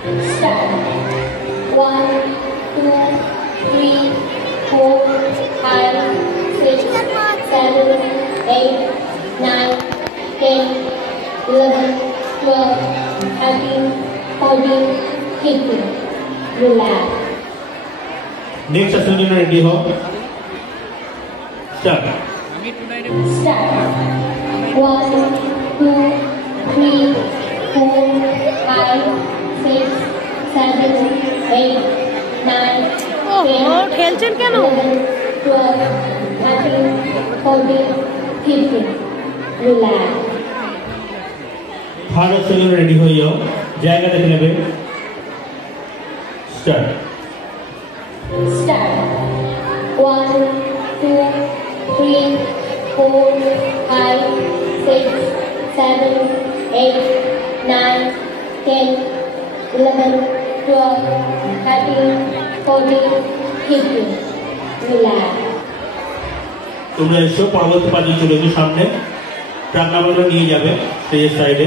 Start. 1, 2, 3, 4, 5, 6, 7, 8, 9, 10, 11, 12, 13, 14, 15. Relax. Next assessment ready ho. Start. Start. 1, 2, 3, 4, 5, 6, 7, 8, 9, 10, খেলছেন কেন? 11, 12, 13, 14, 15. Relax. Third assessment ready হয়ে যাও, জায়গা দেখে নেবে। Start. Start. 1, 2, 3, 4, 5, 6, 7, 8, 9, 10, 11, 12, 13, 14, 15. Relax. তোমরা এসো, পরবর্তী পাঁচজন চলে এসো সামনে। ট্রাক নাম্বারগুলো নিয়ে যাবে স্টেজের সাইডে।